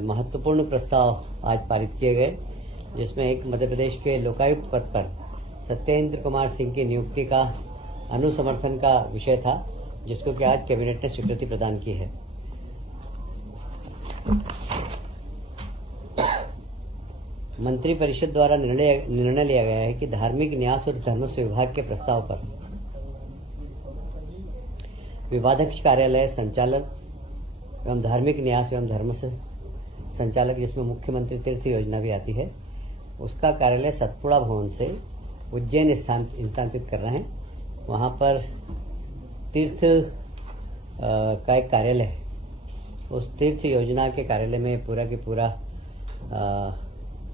महत्वपूर्ण प्रस्ताव आज पारित किए गए, जिसमें एक मध्य प्रदेश के लोकायुक्त पद पर सत्येंद्र कुमार सिंह की नियुक्ति का अनुसमर्थन का विषय था, जिसको कि आज कैबिनेट ने स्वीकृति प्रदान की है। मंत्रिपरिषद द्वारा निर्णय लिया गया है कि धार्मिक न्यास और धर्मस्व विभाग के प्रस्ताव पर विवादाध्यक्ष कार्यालय संचालक एवं धार्मिक न्यास एवं धर्म संचालक, जिसमें मुख्यमंत्री तीर्थ योजना भी आती है, उसका कार्यालय सतपुड़ा भवन से उज्जैन स्थानांतरित कर रहे हैं। वहाँ पर तीर्थ का एक कार्यालय है, उस तीर्थ योजना के कार्यालय में पूरा के पूरा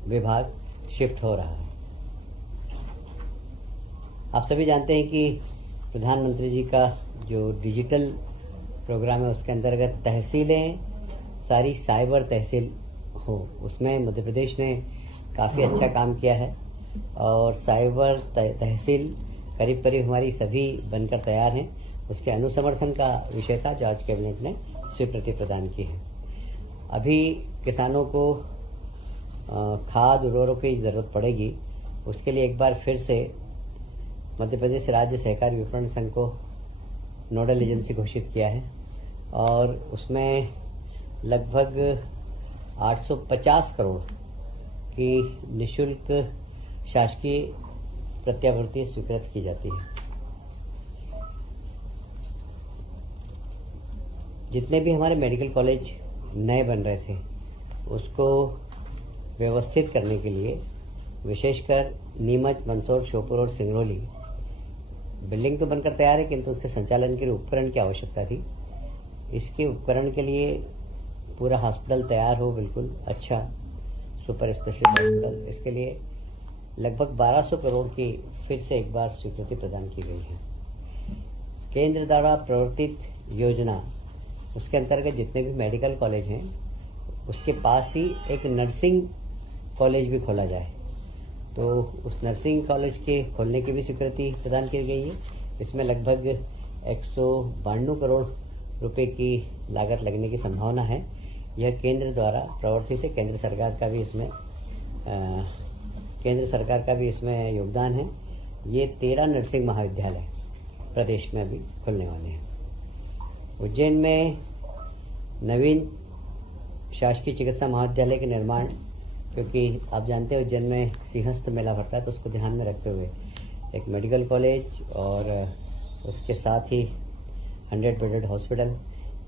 विभाग शिफ्ट हो रहा है। आप सभी जानते हैं कि प्रधानमंत्री जी का जो डिजिटल प्रोग्राम है, उसके अंतर्गत तहसीलें सारी साइबर तहसील हो, उसमें मध्य प्रदेश ने काफ़ी अच्छा काम किया है और साइबर तहसील करीब करीब हमारी सभी बनकर तैयार हैं। उसके अनुसमर्थन का विषय था जो आज कैबिनेट ने स्वीकृति प्रदान की है। अभी किसानों को खाद उर्वरकों की ज़रूरत पड़ेगी, उसके लिए एक बार फिर से मध्य प्रदेश राज्य सहकारी विपणन संघ को नोडल एजेंसी घोषित किया है और उसमें लगभग 850 करोड़ की निःशुल्क शासकीय प्रत्यावर्ती स्वीकृत की जाती है। जितने भी हमारे मेडिकल कॉलेज नए बन रहे थे, उसको व्यवस्थित करने के लिए विशेषकर नीमच, मंदसौर, श्योपुर और सिंगरौली बिल्डिंग तो बनकर तैयार है, किंतु उसके संचालन के लिए उपकरण की आवश्यकता थी। इसके उपकरण के लिए पूरा हॉस्पिटल तैयार हो, बिल्कुल अच्छा सुपर स्पेशलिस्ट हॉस्पिटल, इसके लिए लगभग 1200 करोड़ की फिर से एक बार स्वीकृति प्रदान की गई है। केंद्र द्वारा प्रवर्तित योजना, उसके अंतर्गत जितने भी मेडिकल कॉलेज हैं, उसके पास ही एक नर्सिंग कॉलेज भी खोला जाए, तो उस नर्सिंग कॉलेज के खोलने की भी स्वीकृति प्रदान की गई है। इसमें लगभग 192 करोड़ रुपए की लागत लगने की संभावना है। यह केंद्र द्वारा प्रवर्तित है, केंद्र सरकार का भी इसमें योगदान है। ये 13 नर्सिंग महाविद्यालय प्रदेश में अभी खुलने वाले हैं। उज्जैन में नवीन शासकीय चिकित्सा महाविद्यालय के निर्माण, क्योंकि आप जानते हैं उज्जैन में सिंहस्थ मेला भरता है, तो उसको ध्यान में रखते हुए एक मेडिकल कॉलेज और उसके साथ ही 100 बेडेड हॉस्पिटल,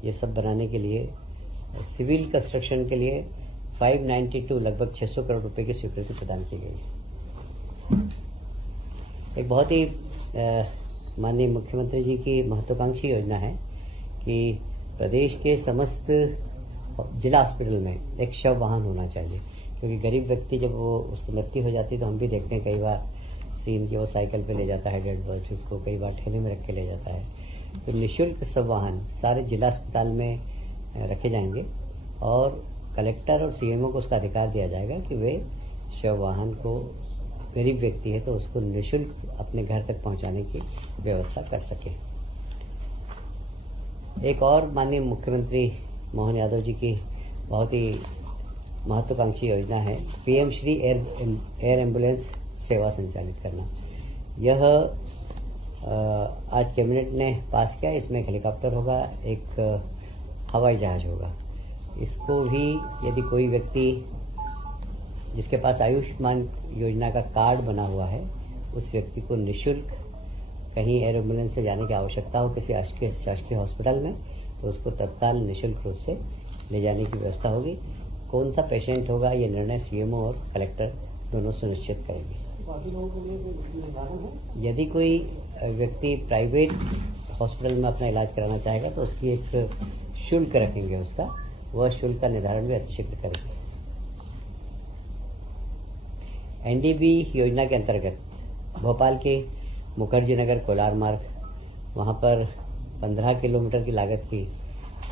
ये सब बनाने के लिए सिविल कंस्ट्रक्शन के लिए 592 लगभग 600 करोड़ रुपए की स्वीकृति प्रदान की गई है। एक बहुत ही माननीय मुख्यमंत्री जी की महत्वाकांक्षी योजना है कि प्रदेश के समस्त जिला हॉस्पिटल में एक शव वाहन होना चाहिए, क्योंकि गरीब व्यक्ति जब वो उसकी मृत्यु हो जाती है तो हम भी देखते हैं कई बार सीन कि वो साइकिल पे ले जाता है डेड बॉडी, उसको कई बार ठेले में रख के ले जाता है। तो निःशुल्क शव वाहन सारे जिला अस्पताल में रखे जाएंगे और कलेक्टर और सीएमओ को उसका अधिकार दिया जाएगा कि वे शव वाहन को, गरीब व्यक्ति है तो उसको निःशुल्क अपने घर तक पहुंचाने की व्यवस्था कर सके। एक और माननीय मुख्यमंत्री मोहन यादव जी की बहुत ही महत्वाकांक्षी योजना है पीएम श्री एयर एम्बुलेंस सेवा संचालित करना। यह आज कैबिनेट ने पास किया। इसमें एक हेलीकॉप्टर होगा, एक हवाई जहाज होगा। इसको भी यदि कोई व्यक्ति जिसके पास आयुष्मान योजना का कार्ड बना हुआ है, उस व्यक्ति को निःशुल्क कहीं एयर एम्बुलेंस से जाने की आवश्यकता हो किसी शासकीय हॉस्पिटल में, तो उसको तत्काल निःशुल्क रूप से ले जाने की व्यवस्था होगी। कौन सा पेशेंट होगा, ये निर्णय सीएमओ और कलेक्टर दोनों सुनिश्चित करेंगे। यदि कोई व्यक्ति प्राइवेट हॉस्पिटल में अपना इलाज कराना चाहेगा तो उसकी एक शुल्क रखेंगे, उसका वह शुल्क का निर्धारण भी अतिशीघ्र करेंगे। एनडीबी योजना के अंतर्गत भोपाल के मुखर्जी नगर कोलार मार्ग, वहाँ पर 15 किलोमीटर की लागत की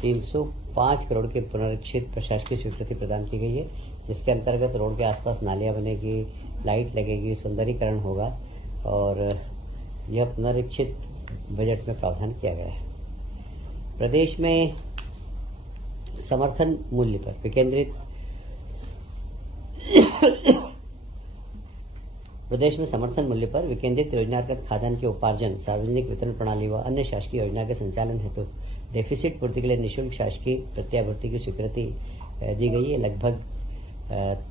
305 करोड़ के पुनरीक्षित प्रशासकीय स्वीकृति प्रदान की गई है, जिसके अंतर्गत रोड के आसपास नालियाँ बनेगी, लाइट लगेगी, सुंदरीकरण होगा और यह पुनरीक्षित बजट में प्रावधान किया गया है। प्रदेश में समर्थन मूल्य पर विकेंद्रित प्रदेश में समर्थन मूल्य पर विकेंद्रित योजनागत खाद्यान्न के उपार्जन, सार्वजनिक वितरण प्रणाली व अन्य शासकीय योजना के संचालन हेतु डेफिसिट पूर्ति के लिए निःशुल्क शासकीय प्रत्याभूति की स्वीकृति दी गई है। लगभग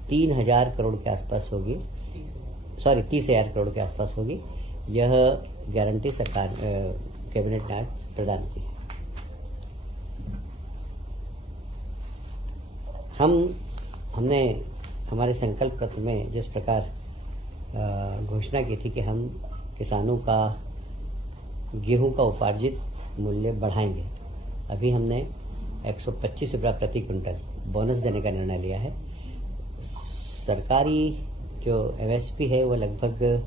3,000 करोड़ के आसपास होगी, 30,000 करोड़ के आसपास होगी। यह गारंटी सरकार कैबिनेट ने प्रदान की है। हमने हमारे संकल्प पत्र में जिस प्रकार घोषणा की थी कि हम किसानों का गेहूं का उपार्जित मूल्य बढ़ाएंगे, अभी हमने 125 रुपया प्रति क्विंटल बोनस देने का निर्णय लिया है। सरकारी जो एमएसपी है वो लगभग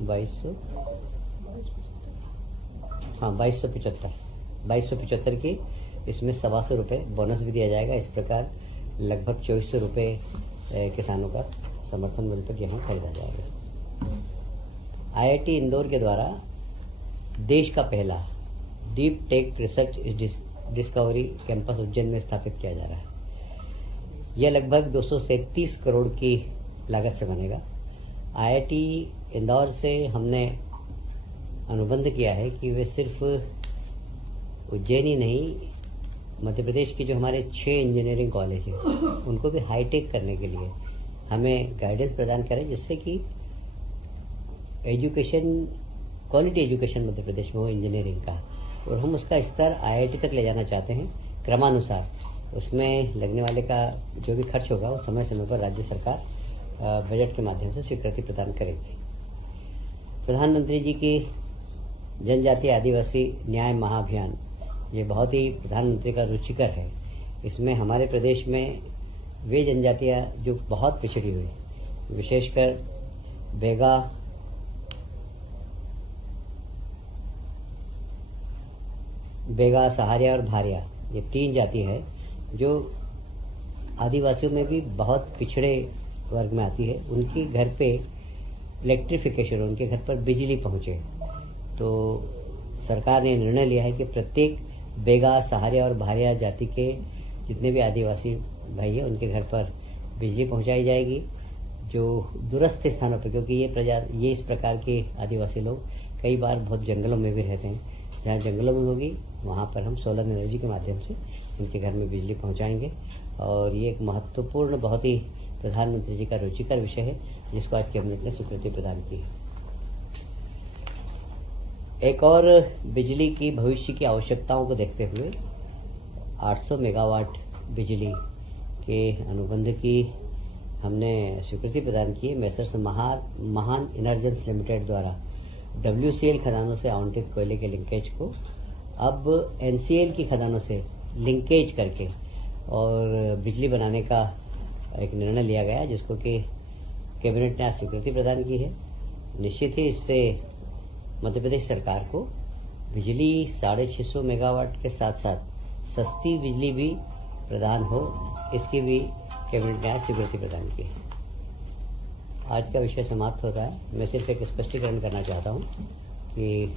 2275 की, इसमें 125 रुपये बोनस भी दिया जाएगा। इस प्रकार लगभग 2400 रुपये किसानों का समर्थन मूल्य पर गेहूं खरीदा जाएगा। आईआईटी इंदौर के द्वारा देश का पहला deep tech research discovery campus Ujjain में स्थापित किया जा रहा है। यह लगभग 237 करोड़ की लागत से बनेगा। आईआईटी इंदौर से हमने अनुबंध किया है कि वे सिर्फ उज्जैन ही नहीं, मध्य प्रदेश के जो हमारे 6 इंजीनियरिंग कॉलेज हैं उनको भी हाईटेक करने के लिए हमें गाइडेंस प्रदान करें, जिससे कि education, quality education Madhya Pradesh में हो इंजीनियरिंग का, और हम उसका स्तर आईआईटी तक ले जाना चाहते हैं क्रमानुसार। उसमें लगने वाले का जो भी खर्च होगा वो समय समय पर राज्य सरकार बजट के माध्यम से स्वीकृति प्रदान करेगी। प्रधानमंत्री जी की जनजातीय आदिवासी न्याय महाअभियान, ये बहुत ही प्रधानमंत्री का रुचिकर है। इसमें हमारे प्रदेश में वे जनजातियाँ जो बहुत पिछड़ी हुई, विशेषकर बेगा, सहारिया और भारिया, ये 3 जाति है जो आदिवासियों में भी बहुत पिछड़े वर्ग में आती है। उनकी घर पे इलेक्ट्रिफिकेशन, उनके घर पर बिजली पहुँचे, तो सरकार ने निर्णय लिया है कि प्रत्येक बेगा, सहारिया और भारिया जाति के जितने भी आदिवासी भाई हैं उनके घर पर बिजली पहुंचाई जाएगी, जो दूरस्थ स्थानों पर, क्योंकि ये इस प्रकार के आदिवासी लोग कई बार बहुत जंगलों में भी रहते हैं। जहाँ जंगलों में होगी वहाँ पर हम सोलर एनर्जी के माध्यम से उनके घर में बिजली पहुँचाएंगे। और ये एक महत्वपूर्ण, बहुत ही प्रधानमंत्री जी का रुचिकर विषय है, जिसको आज कैबिनेट ने स्वीकृति प्रदान की है। एक और बिजली की भविष्य की आवश्यकताओं को देखते हुए 800 मेगावाट बिजली के अनुबंध की हमने स्वीकृति प्रदान की है। मैसर्स महान इनर्जेंस लिमिटेड द्वारा WCL खदानों से आवंटित कोयले के लिंकेज को अब NCL की खदानों से लिंकेज करके और बिजली बनाने का एक निर्णय लिया गया, जिसको कि कैबिनेट ने आज स्वीकृति प्रदान की है। निश्चित ही इससे मध्य प्रदेश सरकार को बिजली 650 मेगावाट के साथ साथ सस्ती बिजली भी प्रदान हो, इसकी भी कैबिनेट ने आज स्वीकृति प्रदान की है। आज का विषय समाप्त होता है। मैं सिर्फ एक स्पष्टीकरण करना चाहता हूँ कि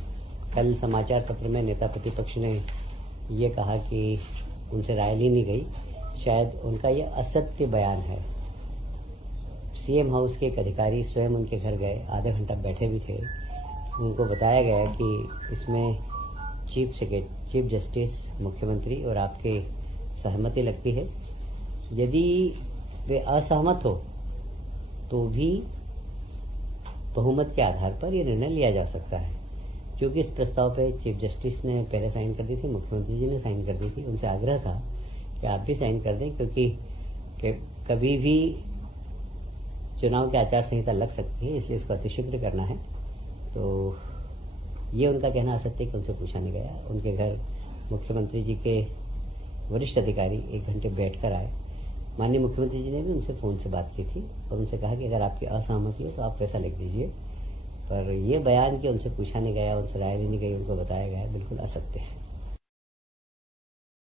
कल समाचार पत्र में नेता प्रतिपक्ष ने ये कहा कि उनसे राय ली नहीं गई, शायद उनका ये असत्य बयान है। सीएम हाउस के एक अधिकारी स्वयं उनके घर गए, आधा घंटा बैठे भी थे। उनको बताया गया कि इसमें चीफ जस्टिस, मुख्यमंत्री और आपके सहमति लगती है। यदि वे असहमत हो तो भी बहुमत के आधार पर यह निर्णय लिया जा सकता है, क्योंकि इस प्रस्ताव पे चीफ जस्टिस ने पहले साइन कर दी थी, मुख्यमंत्री जी ने साइन कर दी थी। उनसे आग्रह था कि आप भी साइन कर दें, क्योंकि कभी भी चुनाव की आचार संहिता लग सकती है, इसलिए इसको अतिशीघ्र करना है। तो ये उनका कहना असत्य कि उनसे पूछा नहीं गया। उनके घर मुख्यमंत्री जी के वरिष्ठ अधिकारी 1 घंटे बैठ कर आए। माननीय मुख्यमंत्री जी ने भी उनसे फ़ोन से बात की थी और उनसे कहा कि अगर आपकी असहमति हो तो आप पैसा लिख दीजिए। पर यह बयान कि उनसे पूछा नहीं गया, उनसे राय ली नहीं गई, उनको बताया गया है, बिल्कुल असत्य है।